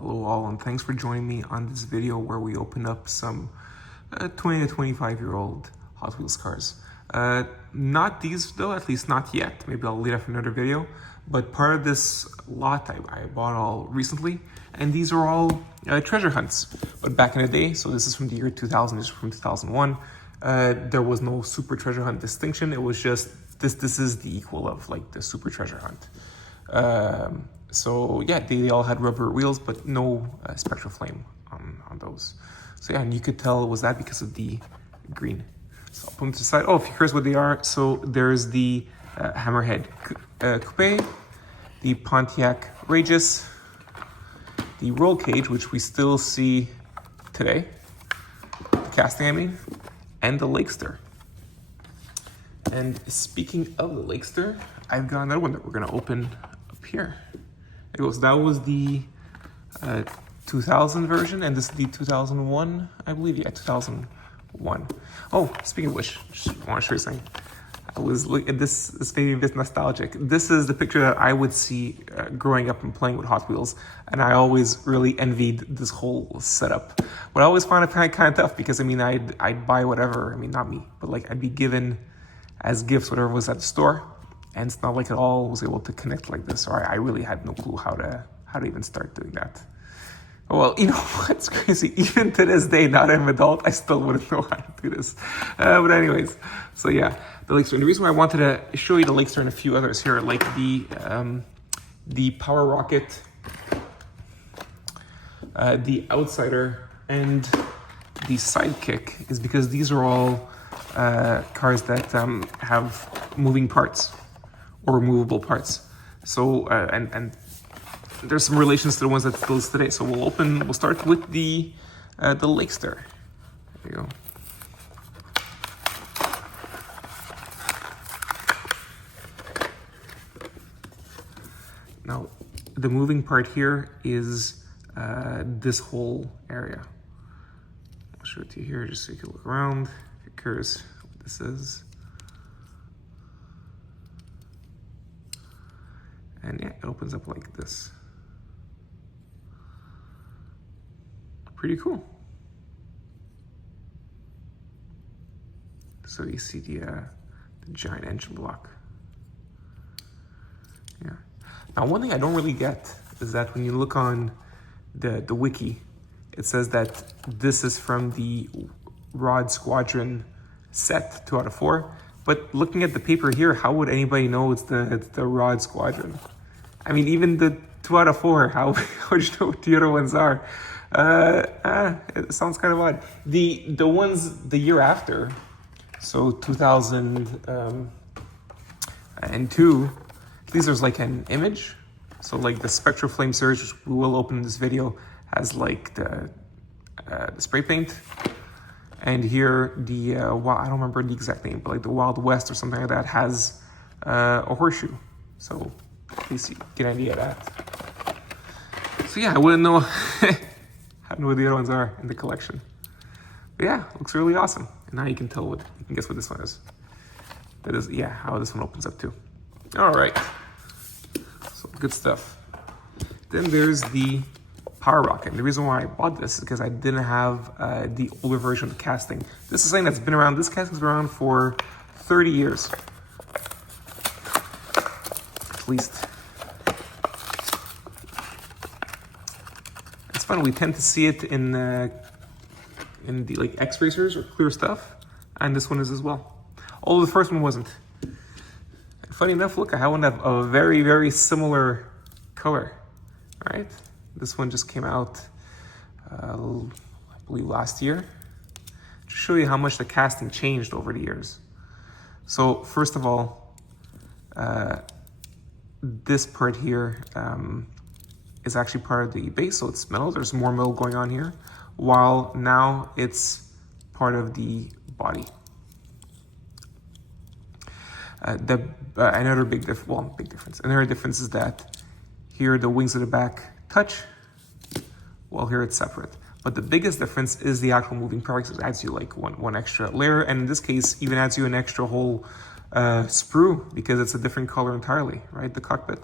Hello all, and thanks for joining me on this video where we open up some 20 to 25-year-old Hot Wheels cars. Not these though, at least not yet. Maybe I'll leave that for another video. But part of this lot I bought all recently, and these are all treasure hunts. But back in the day, so this is from the year 2000, this is from 2001, there was no super treasure hunt distinction. It was just, this is the equal of like the super treasure hunt. So yeah, they all had rubber wheels, but no spectral flame on those. So yeah, and you could tell it was that because of the green. So I'll put them to the side. Oh, here's what they are. So there's the Hammerhead Coupe, the Pontiac Regis, the Roll Cage, which we still see today, the casting I mean, and the Lakester. And speaking of the Lakester, I've got another one that we're gonna open up here. It goes, that was the 2000 version, and this is the 2001, I believe. Yeah, 2001. Oh, speaking of which, I want to show you something. I was looking at this made me a bit nostalgic. This is the picture that I would see growing up and playing with Hot Wheels, and I always really envied this whole setup. But I always found it kind of tough because I mean, I'd buy whatever. I mean, not me, but like I'd be given as gifts whatever was at the store. And it's not like it all was able to connect like this, or I really had no clue how to even start doing that. Well, you know what's crazy? Even to this day, now that I'm an adult, I still wouldn't know how to do this. But anyways, so yeah, the Lakester. And the reason why I wanted to show you the Lakester and a few others here, like the Power Rocket, the Outsider, and the Sidekick, is because these are all cars that have moving parts. Or removable parts. So and there's some relations to the ones that still is today. So we'll start with the Lakester. There you go. Now the moving part here is this whole area. I'll show it to you here just so you can look around if you're curious what this is. And yeah, it opens up like this. Pretty cool. So you see the giant engine block. Yeah. Now, one thing I don't really get is that when you look on the wiki, it says that this is from the Rod Squadron set 2 out of 4. But looking at the paper here, how would anybody know it's the Rod Squadron? I mean, even the 2 out of 4, how would you know what the other ones are? It sounds kind of odd. The ones the year after, so 2002, these there's like an image. So like the Spectral Flame Surge, which we will open in this video, has like the spray paint. And here the, I don't remember the exact name, but like the Wild West or something like that has a horseshoe. So at least you get an idea of that. So yeah, I wouldn't know, I don't know what the other ones are in the collection. But yeah, looks really awesome. And now you can tell you can guess what this one is. That is, yeah, how this one opens up too. All right, so good stuff. Then there's the Power Rocket. And the reason why I bought this is because I didn't have the older version of the casting. This is something that's been around, this casting's been around for 30 years. At least. It's fun, we tend to see it in the like X-Racers or clear stuff, and this one is as well. Although the first one wasn't. Funny enough, look, I have one of a very, very similar color, right? This one just came out, I believe last year, to show you how much the casting changed over the years. So first of all, this part here is actually part of the base, so it's metal. There's more metal going on here, while now it's part of the body. Another big difference. Another difference is that here the wings at the back touch, while here it's separate. But the biggest difference is the actual moving parts. It adds you like one extra layer, and in this case, even adds you an extra whole sprue because it's a different color entirely, right? The cockpit.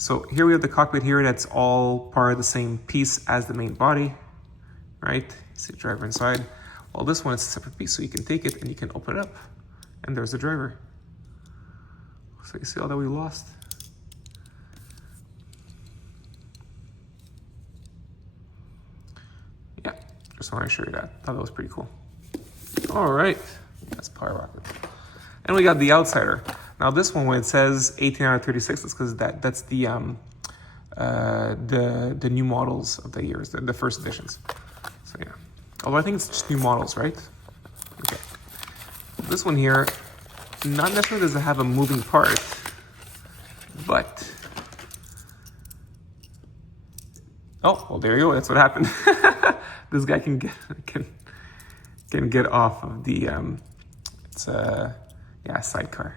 So here we have the cockpit here. That's all part of the same piece as the main body, right? You see the driver inside. Well, this one is a separate piece, so you can take it and you can open it up. And there's the driver. So you see all that we lost? Yeah, just wanted to show you that. Thought that was pretty cool. All right, that's Power Rocket. And we got the Outsider. Now this one, when it says 18 out of 36, it's because that's the new models of the years, the first editions. So yeah, although I think it's just new models, right? Okay. This one here, not necessarily does it have a moving part, but oh, well there you go. That's what happened. This guy can get off of the yeah, sidecar.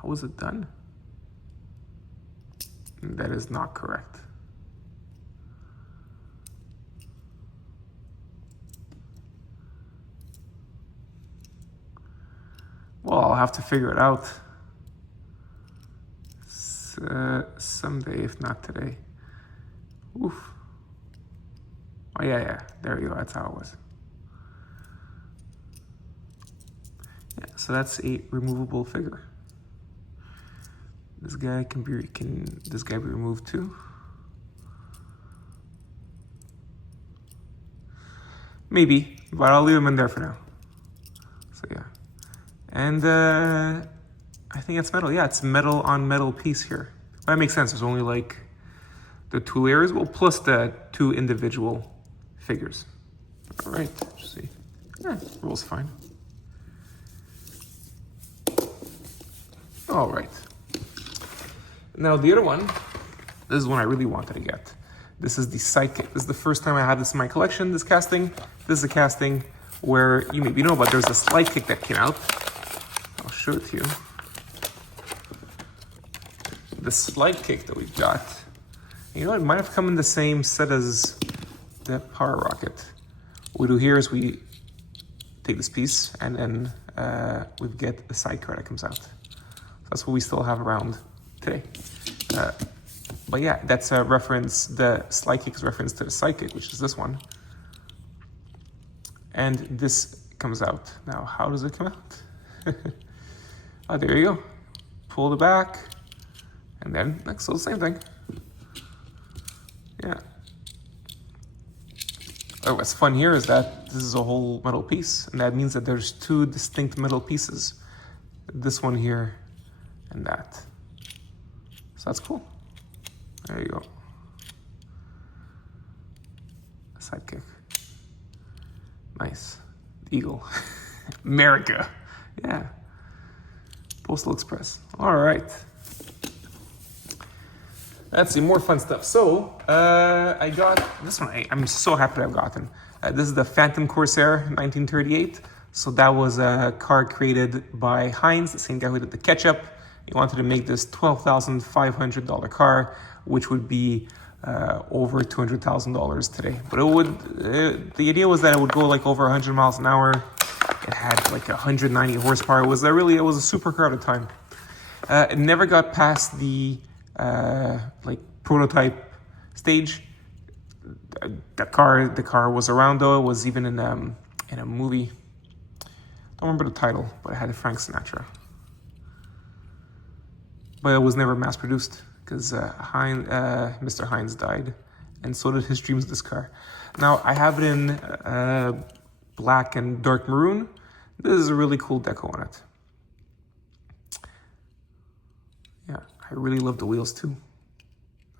How was it done? That is not correct. Well, I'll have to figure it out someday, if not today. Oof. Oh yeah, there you go, that's how it was. Yeah, so that's a removable figure. This guy can this guy be removed too? Maybe, but I'll leave him in there for now. So yeah. And I think it's metal. Yeah, it's metal on metal piece here. That makes sense. There's only like the 2 layers, well, plus the 2 individual figures. All right, let's see. Yeah, rolls fine. All right. Now the other one, this is one I really wanted to get. This is the Sidekick. This is the first time I have this in my collection, this casting. This is a casting where you maybe know, but there's a Sidekick that came out. I'll show it to you. The Sidekick that we've got, you know, it might have come in the same set as the Power Rocket. What we do here is we take this piece and then we get the sidecar that comes out. So that's what we still have around today. But yeah, that's a reference, the Sidekick is reference to the Sidekick, which is this one. And this comes out. Now, how does it come out? Oh, there you go. Pull the back, and then, so the same thing. Yeah. Oh, what's fun here is that this is a whole metal piece, and that means that there's 2 distinct metal pieces. This one here, and that. So that's cool. There you go. Sidekick. Nice. Eagle. America. Yeah. Postal Express. All right. Let's see, more fun stuff. So, I got this one. I'm so happy to have gotten. This is the Phantom Corsair 1938. So that was a car created by Heinz, the same guy who did the ketchup. He wanted to make this $12,500 car, which would be over $200,000 today. But it would, the idea was that it would go like over 100 miles an hour. It had like 190 horsepower. It was a supercar at the time. It never got past the like prototype stage. The car was around though. It was even in a movie. I don't remember the title, but it had Frank Sinatra. But it was never mass produced because Mr. Heinz died, and so did his dreams of this car. Now I have it in black and dark maroon. This is a really cool deco on it. Yeah, I really love the wheels too.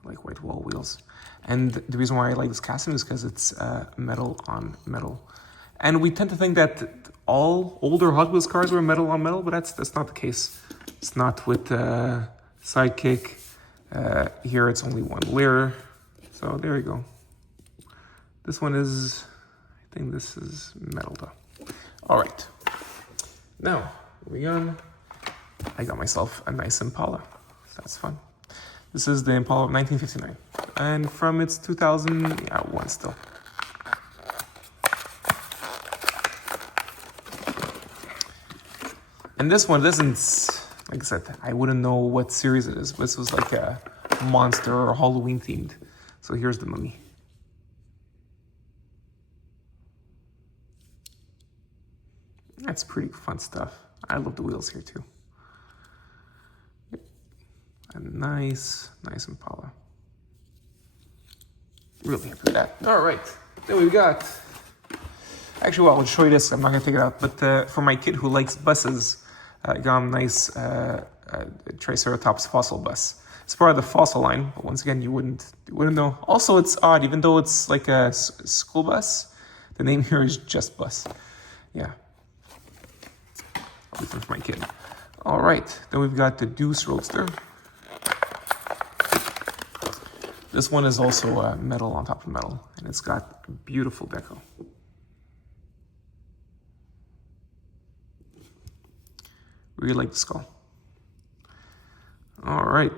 I like white wall wheels. And the reason why I like this casting is because it's metal on metal. And we tend to think that all older Hot Wheels cars were metal on metal, but that's not the case. It's not with Sidekick. Here it's only 1 layer. So there you go. This one is, I think this is metal though. All right. Now, moving on. I got myself a nice Impala. So that's fun. This is the Impala of 1959. And from its 2001 still. And this one doesn't, like I said, I wouldn't know what series it is. This was like a monster or Halloween themed. So here's the mummy. That's pretty fun stuff. I love the wheels here too. Yep. A nice Impala. Really happy with that. All right, then we've got, actually, well, I'll show you this. I'm not gonna take it out, but for my kid who likes buses, I got him a nice Triceratops fossil bus. It's part of the fossil line, but once again, you wouldn't know. Also, it's odd, even though it's like a school bus, the name here is just bus. Yeah. This one's for my kid. All right, then we've got the Deuce Roadster. This one is also metal on top of metal, and it's got beautiful deco. Really like the skull. All right.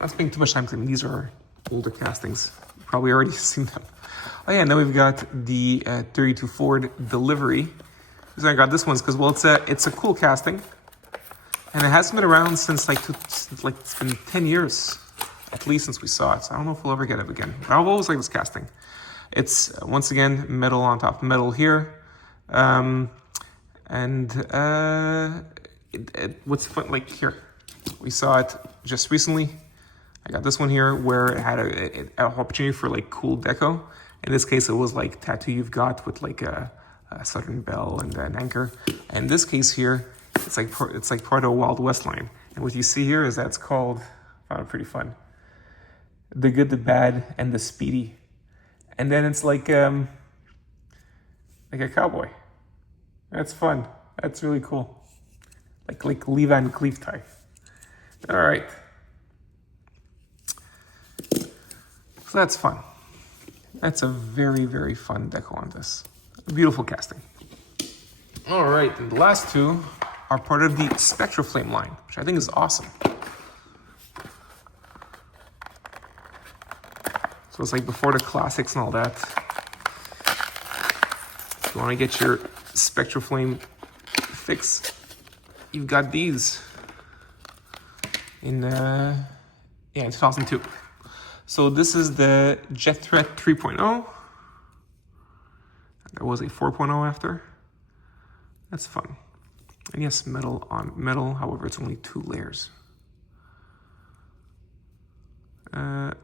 Not spending too much time cleaning. These are older castings. You've probably already seen them. Oh yeah, and then we've got the 32 Ford Delivery. The reason I got this one is because, well, it's a cool casting, and it hasn't been around since it's been 10 years, at least, since we saw it. So I don't know if we'll ever get it again. But I've always liked this casting. It's, once again, metal on top of metal here. What's fun, like here, we saw it just recently. I got this one here where it had an opportunity for like cool deco. In this case, it was like tattoo you've got with like a Southern Belle and an anchor. And in this case here, it's like part of a Wild West line. And what you see here is that it's called, I found it pretty fun, The Good, the Bad, and the Speedy. And then it's like a cowboy. That's fun. That's really cool. Like Lee Van Cleef tie. All right. So that's fun. That's a very, very fun deco on this. A beautiful casting. All right, and the last two are part of the Spectra Flame line, which I think is awesome. So it's like before the classics and all that. If you want to get your Spectra Flame fix, you've got these in 2002. So this is the Jet Threat 3.0. There was a 4.0 after. That's fun. And yes, metal on metal, however, it's only 2 layers.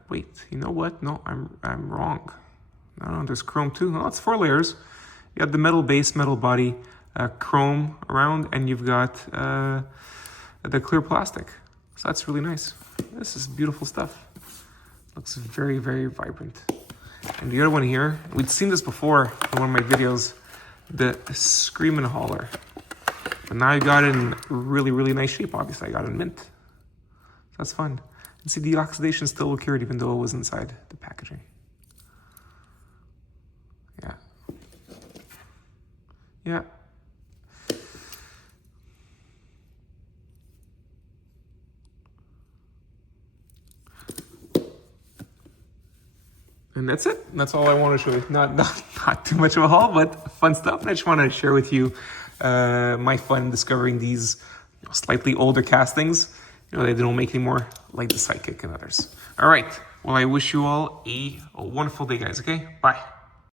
Wait, you know what? No, I'm wrong. No, there's chrome too. No, it's 4 layers. You got the metal base, metal body, chrome around, and you've got the clear plastic. So that's really nice. This is beautiful stuff. Looks very, very vibrant. And the other one here, we'd seen this before in one of my videos, the Screamin' Hauler. But now I got it in really, really nice shape. Obviously, I got it in mint. So that's fun. And see, the oxidation still occurred even though it was inside the packaging. Yeah. Yeah. And that's it. That's all I want to show you. Not too much of a haul, but fun stuff. And I just want to share with you my fun discovering these slightly older castings. They don't make anymore, like the Sidekick and others. All right. Well, I wish you all a wonderful day, guys. Okay? Bye.